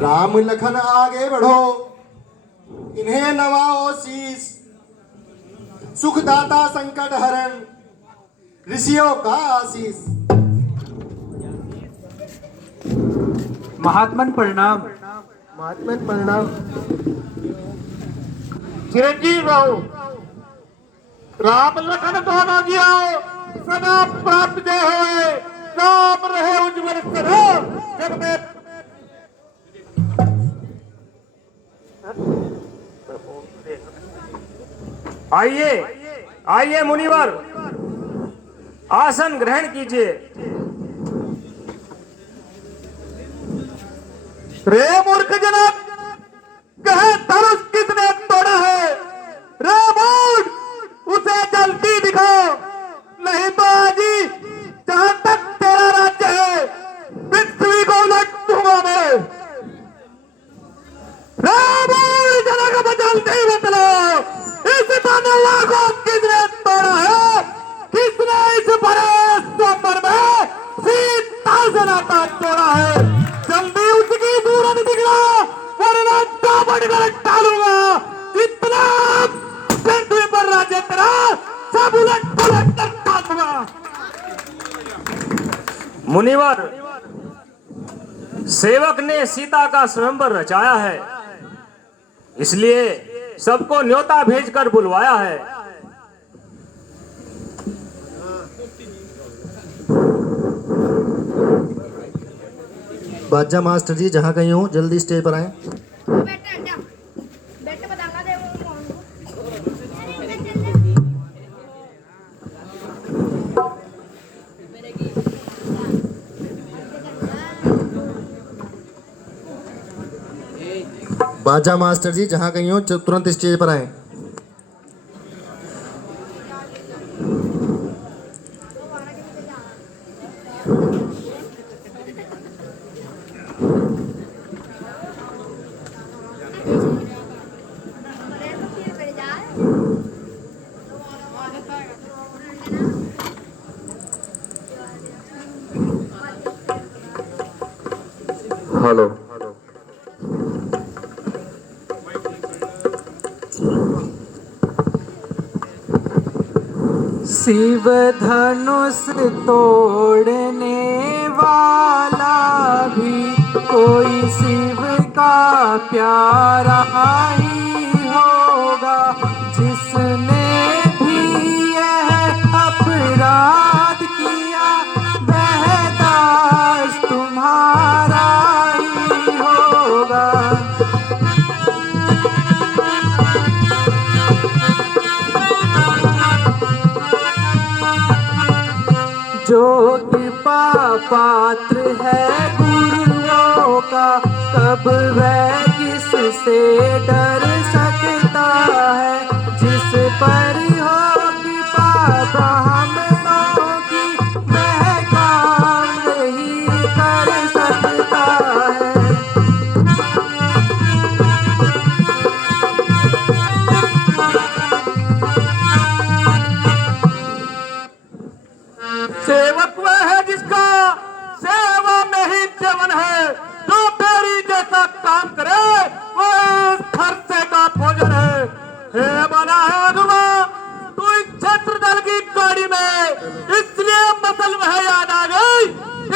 राम लखन आगे बढ़ो, इन्हें नवाओ शीस। सुखदाता संकट हरण, ऋषियों का आशीष। महात्मन प्रणाम। महात्मन प्रणाम। चिरंजीव रहो, राम लखन दोनों जियो, सदा प्राप्त जय होए, राम रहे उज्जवल सदा जग में। आइए आइए मुनिवर, आसन ग्रहण कीजिए। रे मूर्ख जनक, कहे धनुष किसने तोड़ा है? रे मूर्ख, उसे जल्दी दिखाओ, नहीं तो आज ही जहां तक तेरा राज्य है पृथ्वी को उलट दूंगा मैं। रे मूर्ख जनक, अब जल्दी बतलाओ, इस तानवा को किसने तोड़ा है? किसने इस बड़े स्वप्न में सीता से नाता तोड़ा है? जल्दी उसकी सूरत दिखला, वरना दामन कर डालूंगा। इतना पृथ्वी पर राज्य तेरा सब उलट पलट कर डालूंगा। मुनिवर, सेवक ने सीता का स्वयंवर रचाया है, इसलिए सबको न्योता भेजकर बुलवाया है। बाजा मास्टर जी, जहाँ कहीं हो जल्दी स्टेज पर आए। बाजा मास्टर जी, जहाँ कहीं हो तुरंत स्टेज पर आए। हेलो। शिव धनुष तोड़ने वाला भी कोई शिव का प्यारा ही होगा, जिसने भी यह अपराध किया वह दास तुम्हारा ही होगा। जो कृपा पात्र है गुरुओं का, तब वह किससे डर सकता है? जिस पर हो कृपा ब्राह्मणों की, वह काम नहीं कर सकता है। सेवक वह है जिसका सेवा में ही जीवन है, जो तेरी जैसा काम करे वह खर्चे का भोजन है। हे बना है अधुआ, तू इस छत्र दल की गाड़ी में, इसलिए मसल वह याद आ गई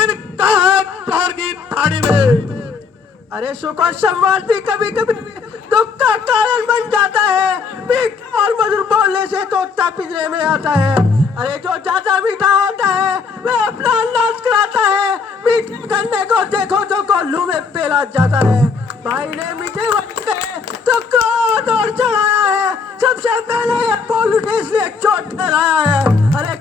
इनका है चोर की थाड़ी में। अरे शुक्र संवाद भी कभी कभी दुख का कारण बन जाता है। मीठा और मधुर बोलने से तोता पिंजरे में आता है। अरे जो ज्यादा मीठा होता है वह अपना नाश कराता है। मीठे गन्ने को देखो तो कोल्हू में पेला जाता है। भाई ने मीठे वक्त तो क्रोध और चढ़ाया है। सबसे पहले ये बोलू ने इसलिए चोट ठहराया है। अरे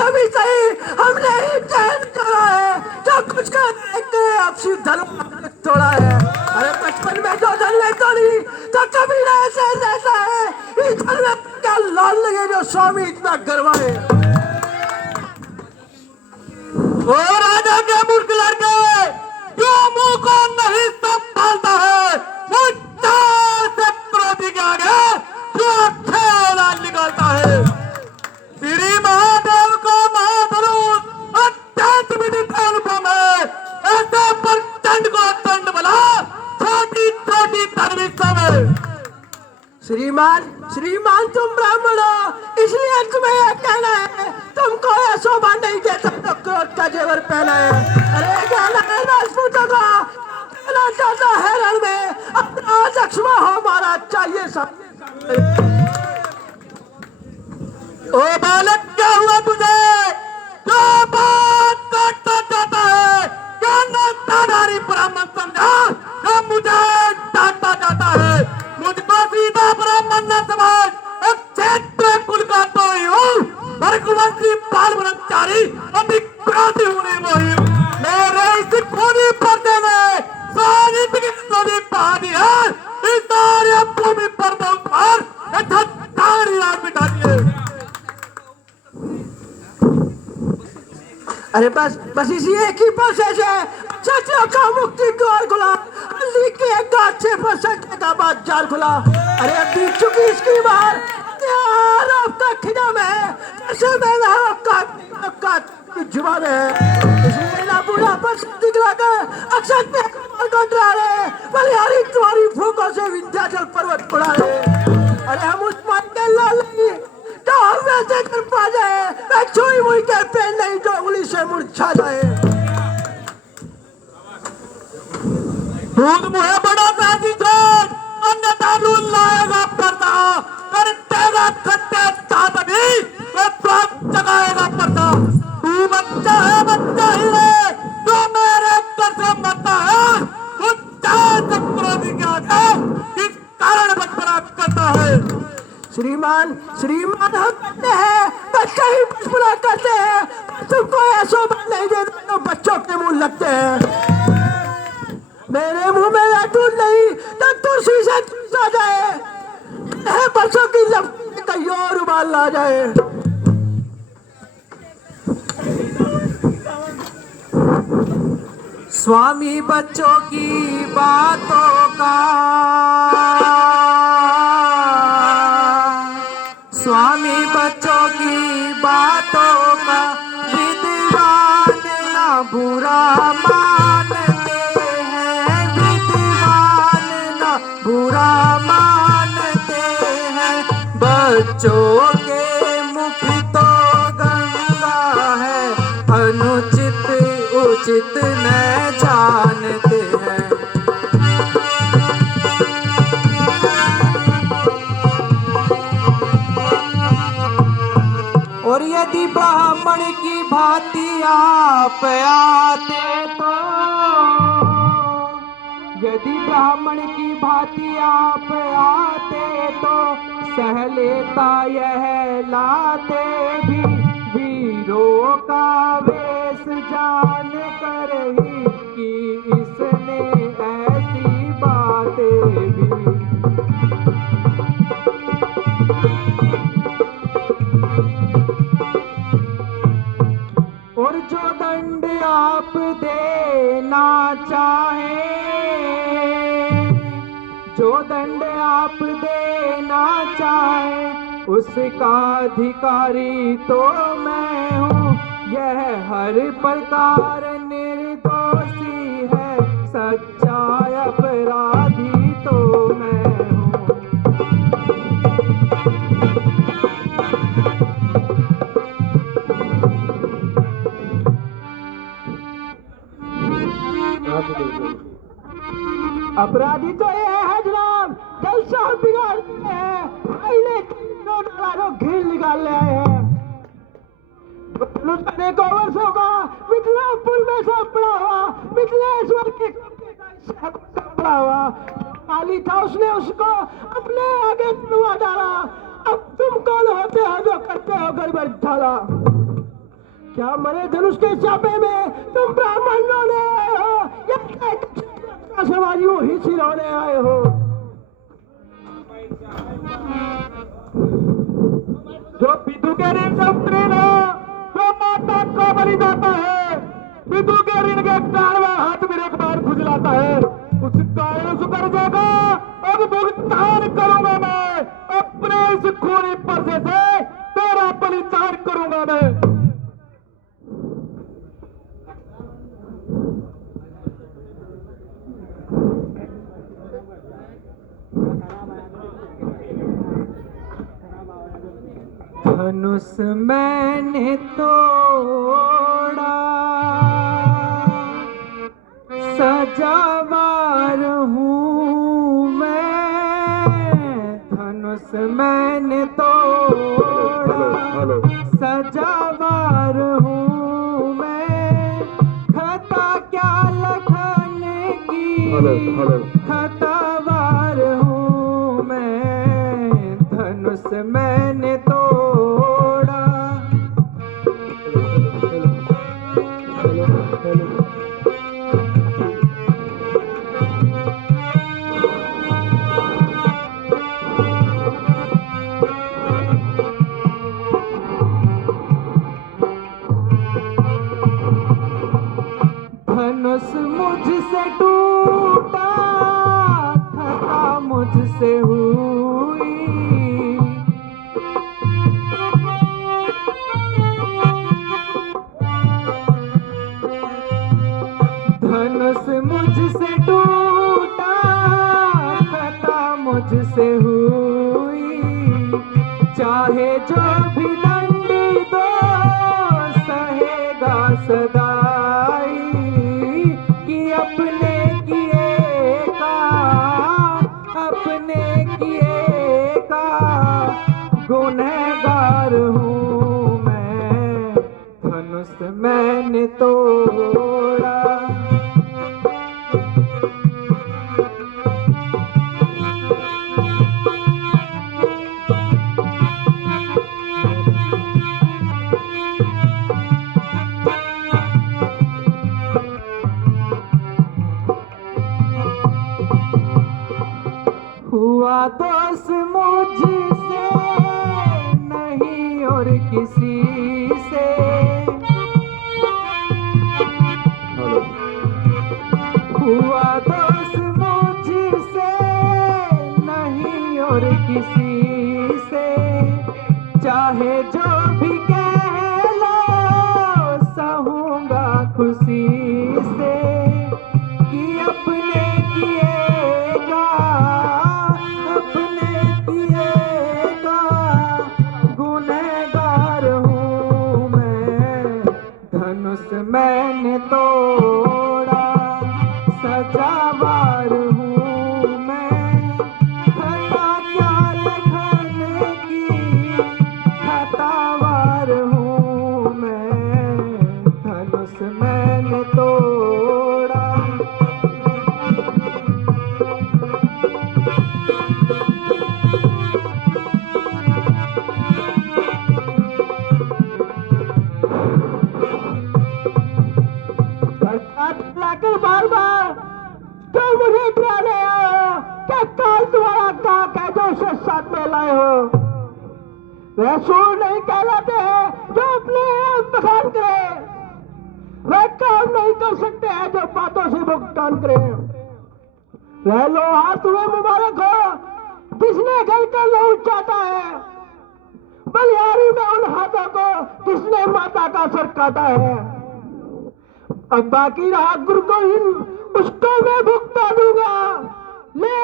अभी सही हमने ही चैन करा है। जो कुछ कर आपसी धन तोड़ा है। अरे बचपन में जो धन में तोड़ी तो कभी ना ऐसे रहता है। इस धन में क्या लाल लगे जो स्वामी इतना गरवाए। ओ राजा के मूर्ख लड़के, जो मुंह को नहीं संभालता है, वो से क्रोधी के आगे जो खेला निकलता है। श्री महादेव को महाधनुष अत्यंत विदित अनुपम है। ऐसे प्रचंड को श्रीमान श्रीमान तुम ब्राह्मण हो, इसलिए तुम्हें यह कहना है तुमको यह शोभा नहीं देता तो क्रोध का जेवर पहना है। अरे कहना है राजपूतों का कहना चाहता है रण में अपना लक्ष्मण हो मारा चाहिए सब। ओ बालक, क्या हुआ तुझे? क्या बात करता जाता है? क्या नाताधारी ब्राह्मण समझा? क्या मुझे डांटता जाता है? मुझको सीधा ब्राह्मण न समझ, एक क्षेत्र कुल का तो ही हूँ, भरकुवंशी बाल ब्रह्मचारी अधिक्रांति होने वाली हूँ। मेरे इस खूनी पर्दे में सानिध्य की नदी बहा दी है। इस सारी भूमि पर बहुत बार रात बिठा दिए। अरे बस इसी एक ही प्रोसेस है, सत्यों का मुक्ति द्वार खुला, अल्ली के गांठ से फंसने का बाजार खुला। अरे अब बीत चुकी इसकी बार यार आपका खिदम है, जैसे मैंने आपका जुबान है, इसलिए ना बुरा पर दिखला कर अक्षर पे को डरा रहे, बलिहारी तुम्हारी फूकों से विंध्याचल पर्वत उड़ा रहे। अरे हम उस मान के लाल नहीं तो हम वैसे कर पा जाए, मैं छुई मुई के पेन नहीं तो उंगली से मुरझा जाए। दूध मुहे बड़ा पैसी छोड़, अन्यथा दूध लाएगा पर्दा, करतेगा खट्टे साथ भी, तो स्वाद जगाएगा पर्दा। तू बच्चा है, बच्चा ही रे, जो मेरे घर से मरता है, वो चाहे चक्रों क्या है, किस कारण बचपना करता है। श्रीमान श्रीमान हम कहते हैं बच्चे ही बचपना करते हैं, तुमको यह शोभा नहीं देते तो बच्चों के मुंह लगते हैं। मेरे मुंह में लड्डू नहीं तो तुलसी से आ जाए, बच्चों की लपटी कहीं और उबाल ला जाए। स्वामी बच्चों की बातों का, स्वामी बच्चों की बातों का विद्वान ना बुरा मानते हैं, विद्वान ना बुरा मानते हैं। बच्चों के मुख तो गंगा है, अनुचित उचित न जानते हैं। और यदि ब्राह्मण की भांति आप आते तो, यदि ब्राह्मण की भांति आप आते तो सह लेता यह लाते भी, वीरों का वेश जान कर ही कि इसने ऐसी बातें भी। और जो दंड आप देना चाहे, जो दंड आप देना चाहे, उसका अधिकारी तो मैं हूँ। यह हर प्रकार निर्दोषी है, सच्चा अपराधी तो मैं हूँ। अपराधी तो ये है जनाब, जलसा बिगाड़ते हैं, पहले घेर निकाल ले आए हैं। लुटने को वर्षों का मिथिलापुर में सब पड़ा हुआ, मिथिलेश्वर के पड़ा हुआ काली था, उसने उसको अपने आगे तुड़वा डाला। अब तुम कौन होते हो जो करते हो गड़बड़ ढाला? क्या मरे धनुष के चापे में तुम ब्राह्मणों ने आए हो या सवारियों ही सिरोने आए हो? जो विदु के ऋण से उत्तीर्ण हो, जो माता को बलि जाता है, विदु के ऋण के कारण हाथ में एक बार खुजलाता है, उस कारण उस कर्जे का अब भुगतान करूंगा मैं, अपने इस खूनी पर्दे से तेरा बलिदान करूंगा मैं। मैंने तोड़ा, सजावार हूँ मैं। धनुष मैंने तोड़ा, सजावार हूँ मैं। खता क्या लखन की, खतावार हूँ मैं। धनुष मैंने तोड़ा। धनुष मुझसे टूटा, खता मुझसे हुई। धनुष मुझसे टूटा, खता मुझसे हुई। चाहे जो भी दंड दो, सहेगा सदाई। कि अपने किए का, अपने किए का गुनहगार हूँ मैं। धनुष मैंने तोड़ा। हुआ दोष मुझसे नहीं और किसी से। हुआ दोष मुझसे नहीं और किसी से। चाहे जो भी कह लो, सहूंगा खुशी से। कि अपने किए का, अपने किए का गुनहगार हूँ मैं। धनुष मैंने तोड़ा, सजावार हूँ मैं। खता क्या लखन की, खतावार हूँ मैं। धनुष मैंने तोड़ा। लाकर बार बार क्यों मुझे डरा रहे हो? क्या काल तुम्हारा काक है जो उसे साथ में लाए हो? वह सूर नहीं कहलाते हैं जो अपने आप बखान करे। वह काम नहीं कर सकते हैं जो बातों से भुगतान करे। वह लो हाथ तुम्हें मुबारक हो जिसने घर का लहू चाटा है। बलिहारी में उन हाथों को जिसने माता का सर काटा है। अब बाकी रहा गुरुगोविंद, उसको मैं भुगता दूंगा। ले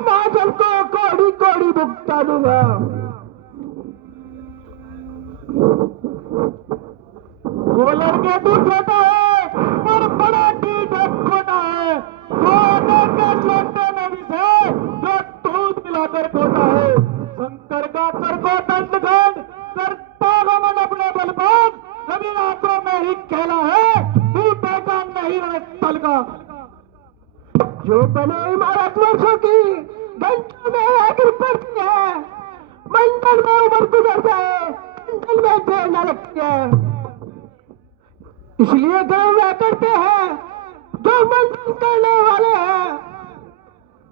माधव को कौड़ी कौड़ी भुगता दूंगा। वो लड़के तू छोटा है पर बड़ा ठीक खोटा है। वो लड़के में भी से जो दूध मिलाकर खोटा है। शंकर का कर को दंड खंड करता गमन अपने बल पर। कभी रातों में ही खेला है टूटे का नहीं तल का। जो बने इमारत वर्षों की घंटों में आखिर पड़ती है। मंडल में उम्र गुजर जाए, मंडल में देर न लगती है। इसलिए गर्व वह करते हैं जो मंडल करने वाले हैं।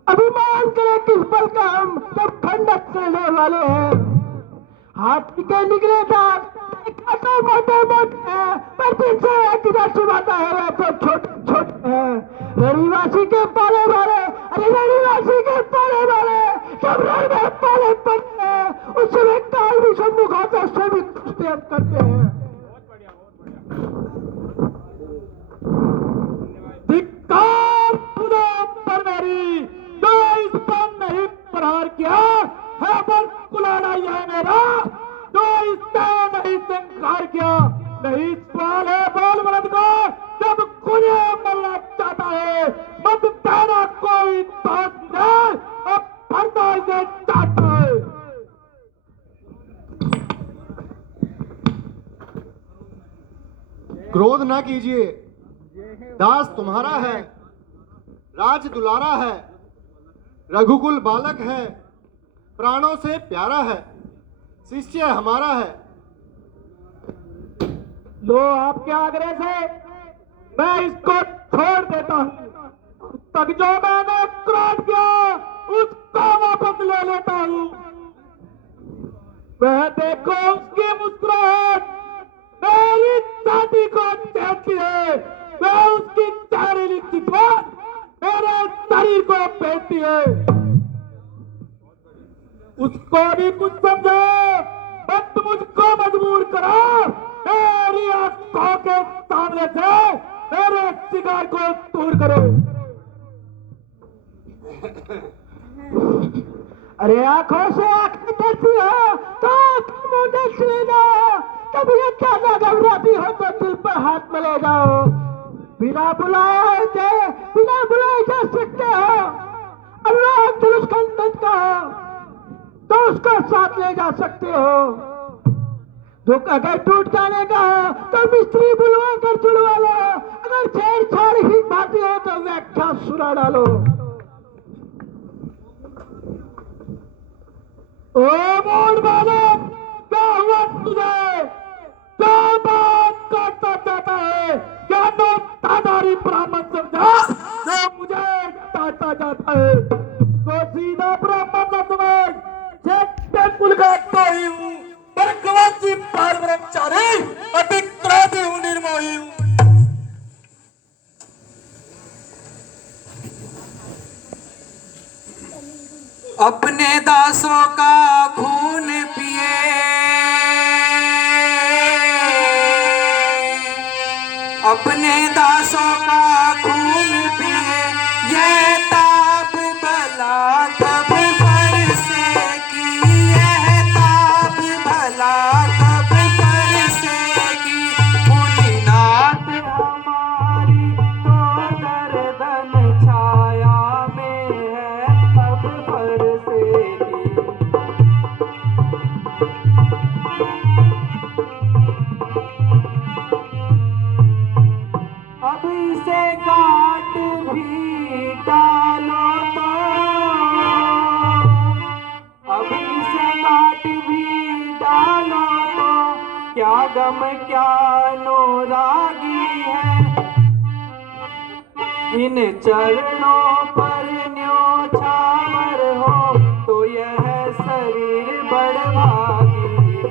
अभिमान करे किस बल का हम जब खंडक करने वाले हैं। हाथी के निकले दांत तो मोटे मोटे हैं, पर जिनसे एक सुनाता है वह तो छोटे छोटे हैं। रविवासी के पाले वाले, अरे रविवासी के पाले वाले जब रण में पाले पड़ते हैं उस समय काल भी सम्मुख आता है, उससे भी कुश्ती हम करते हैं। धिक्कार खुदा पर मेरी जो इस पर नहीं प्रहार किया है, पर कुलाना यह मेरा जो इस यही सवाल है बाल मर्द का, जब खुले मरना चाहता है मत देना कोई दोस्त है, अब भरता इसे चाहता है। क्रोध ना कीजिए, दास तुम्हारा है, राज दुलारा है, रघुकुल बालक है, प्राणों से प्यारा है, शिष्य हमारा है। लो आपके आग्रह से मैं इसको छोड़ देता हूँ, तब जो मैंने क्रोध किया उसको वापस ले लेता हूँ। वह देखो उसकी मुस्कुराहट मेरी छाती को छेड़ती है, वह उसकी जहरीली चितवन मेरे शरीर को फेंकती है। उसको भी कुछ समझो, मत मुझको मजबूर करो, मेरी आंखों के सामने से मेरे शिकार को दूर करो। अरे आंखों से आंखें करती हो तो मुंह देख लेना, कभी ज्यादा घबराती हो तो दिल पर हाथ में ले जाओ। बिना बुलाए बिना बुलाए जा सकते हो, अल्लाह दुरुस्त खंडन का हो तो उसका साथ ले जा सकते हो। दुख अगर टूट जाने का हो तो मिस्त्री बुलवा कर जुड़वा लो, अगर छेड़छाड़ ही बाती हो तो व्याख्या सुना डालो। ओ मोड़ बालक, क्या हुआ तुझे? क्या बात करता चाहता है? क्या तो तादारी ब्राह्मण समझा जो मुझे चाहता जाता है? तो सीधा ब्राह्मण न समझ, छठे कुल का कोई हूँ, वर्गवंशी पार ब्रह्मचारी, अतिक्रांति हूँ, निर्मोही हूँ। अपने दासों का खून पिए, अपने दासों का खून पिए, यह ताप भला कब बरसेगी, यह ताप भला कब बरसेगी। मुनिनाथ हमारी तो दर्दन छाया में है, अब बरसेगी। अब इसे काट भी डालो तो, अब इसे काट भी डालो तो, क्या गम क्या अनुरागी है। इन चरणों पर न्योछावर हो तो यह शरीर बड़भागी है।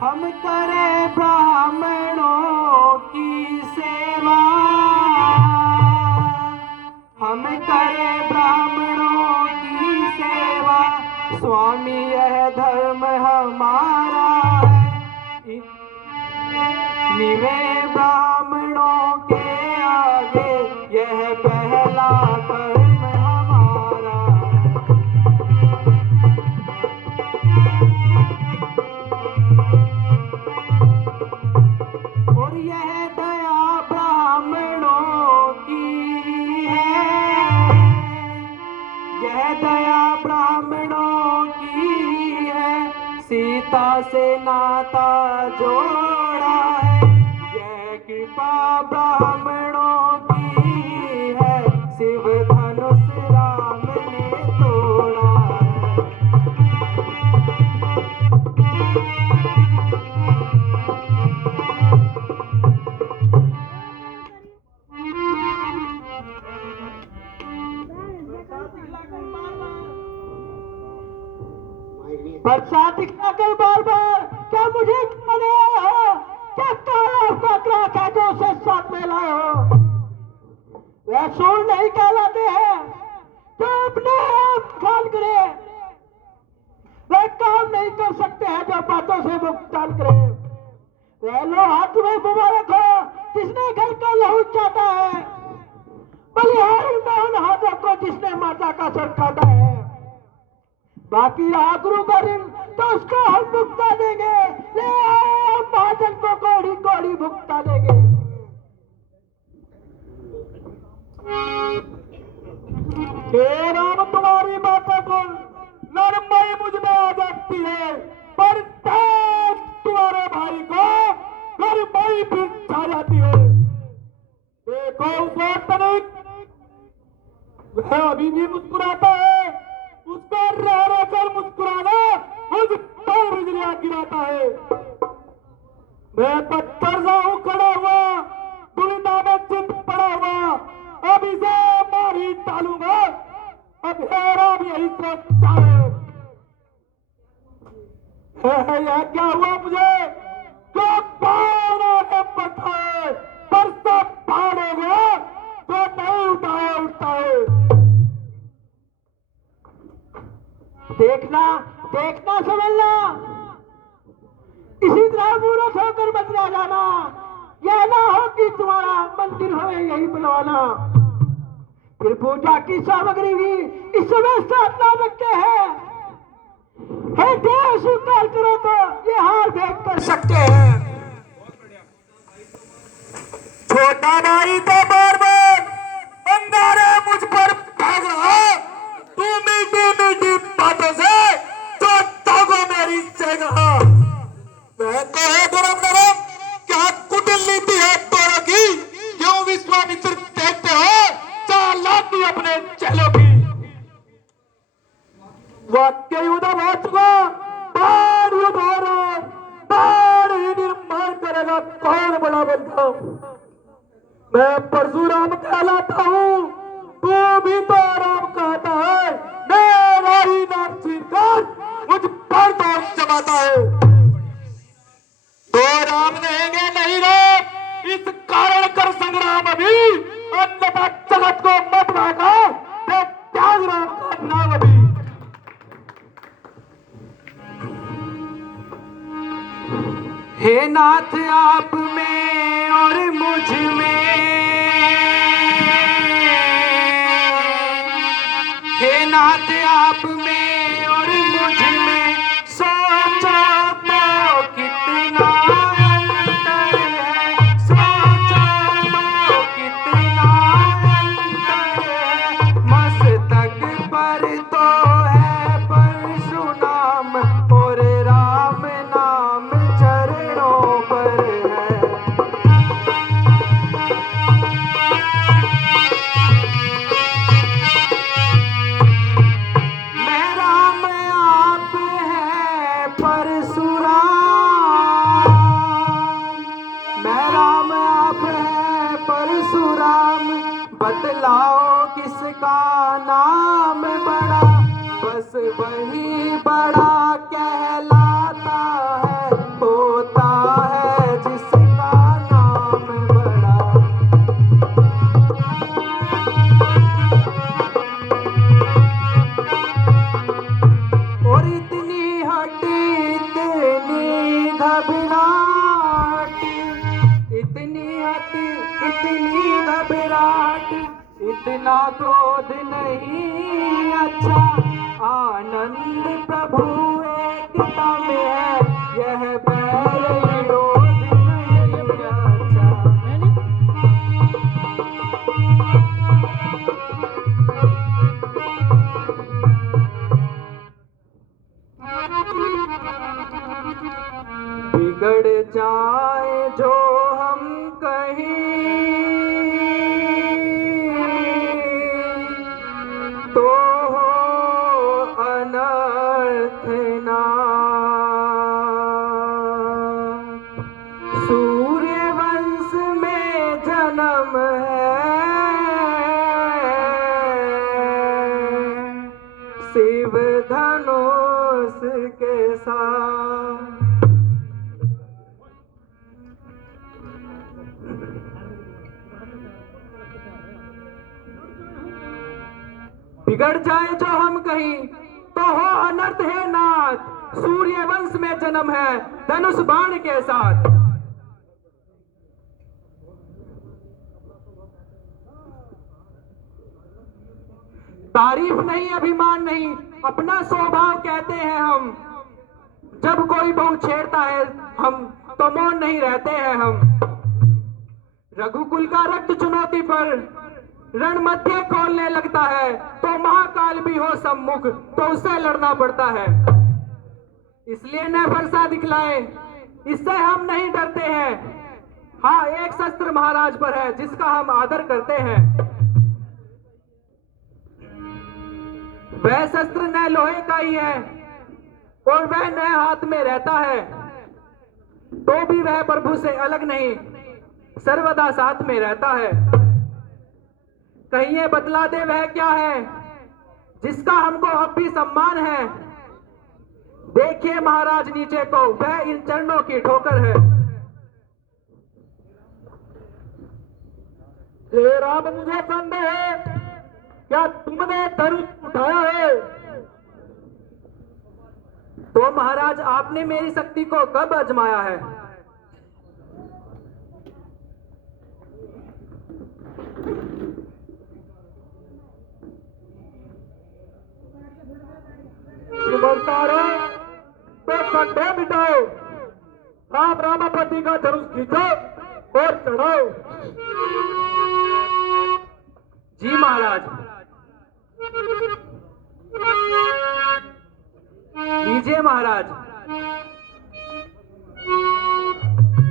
हम करें ब्राह्मणों की सेवा, हम करें ब्राह्मणों की सेवा, स्वामी यह धर्म हमारा है। निवे ब्राह्मणों के आगे यह पहला कर्म हमारा है। और यह दया ब्राह्मणों की है, यह दया ब्राह्मणों की है। सीता से नाता जोड़ा है, यह कृपा ब्राह्मणों की है। शिव धनुष राम ने तोड़ा है। बरसात दिखलाकर बार बार क्या मुझे कहने आए हो? क्या काला पकड़ा क्या जो उसे साथ में लाए हो? वह सूर नहीं कहलाते हैं जो अपने आप ख्याल करे, वह काम नहीं कर सकते हैं जो बातों से मुख्ताल करे। वह लो हाथ में मुबारक हो जिसने घर का लहू चाहता है, बलिहारी में उन हाथों को जिसने माता का सर काटा है। बाकी रहा गुरु गोविंद तो उसको हम भुगता देंगे। ले आओ महाजन को कौड़ी कौड़ी भुगता देंगे। हे राम तुम्हारी बातें सुन नरमाई मुझ में आ जाती है, पर तुम्हारे भाई को नरमाई फिर छा जाती है। देखो उसे तनिक, वह अभी भी मुस्कुराता है। उसका रह रह कर मुस्कुराना मुझ पर बिजलियां गिराता है। मैं पत्थर सा हूं खड़ा हुआ, दुविधा में चित पड़ा हुआ, अब इसे मार ही डालूंगा। अब हेरा भी यही सोचता है यह क्या हुआ मुझे जो पाना ने पठाए, पर सब पार हो गया जो नहीं उठाए उठता है। देखना देखना समझना, इसी तरह मूर्ख होकर मत रह जाना। यह ना हो कि तुम्हारा मंदिर हो यही बुलवाना। फिर पूजा की सामग्री भी इस समय साथ ला रखे हैं। हे देव स्वीकार करो तो ये हार भेंट कर सकते हैं। छोटा भाई तो बार बार अंगारे मुझ पर भाग रहा। तू मीठी मीठी बातों से जो तागो मेरी से कहा। वह तो है गरम गरम, क्या कुटिल नीति है तोरा की। क्यों विश्वामित्र देखते हो चालाकी अपने चेलों की। वाक्य उधर हो चुका, बाढ़ उधारो, बाढ़ ही निर्माण करेगा कौन बड़ा बंधा। मैं परशुराम कहलाता हूँ, तू भी तो राम कहता है। मेरा ही नाम छीनकर मुझ पर दोष जमाता है। तो राम रहेंगे नहीं राम, इस कारण कर संग्राम अभी। अन्यथा जगत को मत भागा, त्याग राम का नाम अभी। हे नाथ आप में और मुझ में, हे नाथ आप में और मुझ में सोचो तो कितना अंतर है। सोचो तो कितना अंतर है। मस्तक पर तो है परशुनाम और राम नाम चरणों पर है। मैं राम आप है परशुराम, मैं राम आप है परशुराम। बतलाओ किसका नाम बड़ा, बस वही बड़ा कहलाता है। होता है जिसका नाम बड़ा। और इतनी हटी इतनी घबराहट, इतनी हटी इतनी घबराहट, इतना क्रोध नहीं अच्छा। आनंद प्रभु एकता में है, यह बैर विरोध नहीं अच्छा। बिगड़ जाए जो हम कहीं तो हो अनर्थ ना। सूर्य वंश में जन्म है, शिव धनुष के साथ। बिगड़ जाए जो हम कहीं तो हो अनर्थ है नाथ। सूर्य वंश में जन्म है धनुष बाण के साथ। तारीफ नहीं, अभिमान नहीं, अपना स्वभाव कहते हैं हम। जब कोई बहु छेड़ता है हम तो मौन नहीं रहते हैं हम। रघुकुल का रक्त चुनौती पर रण मध्य खोलने लगता है तो महाकाल भी हो सम्मुख तो उससे लड़ना पड़ता है। इसलिए न फरसा दिखलाए, इससे हम नहीं डरते हैं। हाँ, एक शस्त्र महाराज पर है जिसका हम आदर करते हैं। वह शस्त्र न लोहे का ही है और वह न हाथ में रहता है, तो भी वह प्रभु से अलग नहीं, सर्वदा साथ में रहता है। कहीं ये बतला दे वह क्या है जिसका हमको अब भी सम्मान है। देखिए महाराज नीचे को, वह इन चरणों की ठोकर है। हे राम, मुझे संदेह है, क्या तुमने धनुष उठाया है? तो महाराज आपने मेरी शक्ति को कब आजमाया है? सुबरतारो, तो संदेह मिटाओ, राम रामापति का धनुष खींचो और चढ़ाओ। जी महाराज। लीजिए महाराज।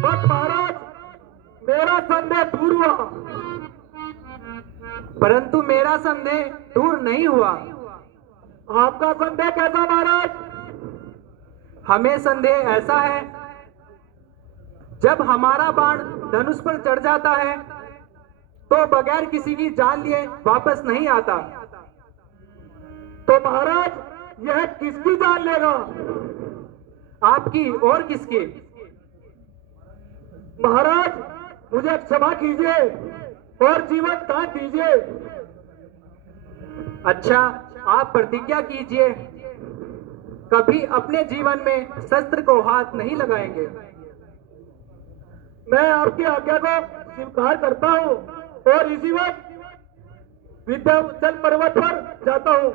बस महाराज, मेरा संदेह दूर हुआ। परंतु मेरा संदेह दूर नहीं हुआ। आपका संदेह कैसा महाराज? हमें संदेह ऐसा है, जब हमारा बाण धनुष पर चढ़ जाता है तो बगैर किसी की जान लिए वापस नहीं आता। तो महाराज, यह किसकी जान लेगा? आपकी और किसकी? महाराज, मुझे क्षमा कीजिए और जीवन दान दीजिए। अच्छा, आप प्रतिज्ञा कीजिए, कभी अपने जीवन में शस्त्र को हाथ नहीं लगाएंगे। मैं आपकी आज्ञा को स्वीकार करता हूँ और इसी वक्त विंध्याचल पर्वत पर जाता हूँ।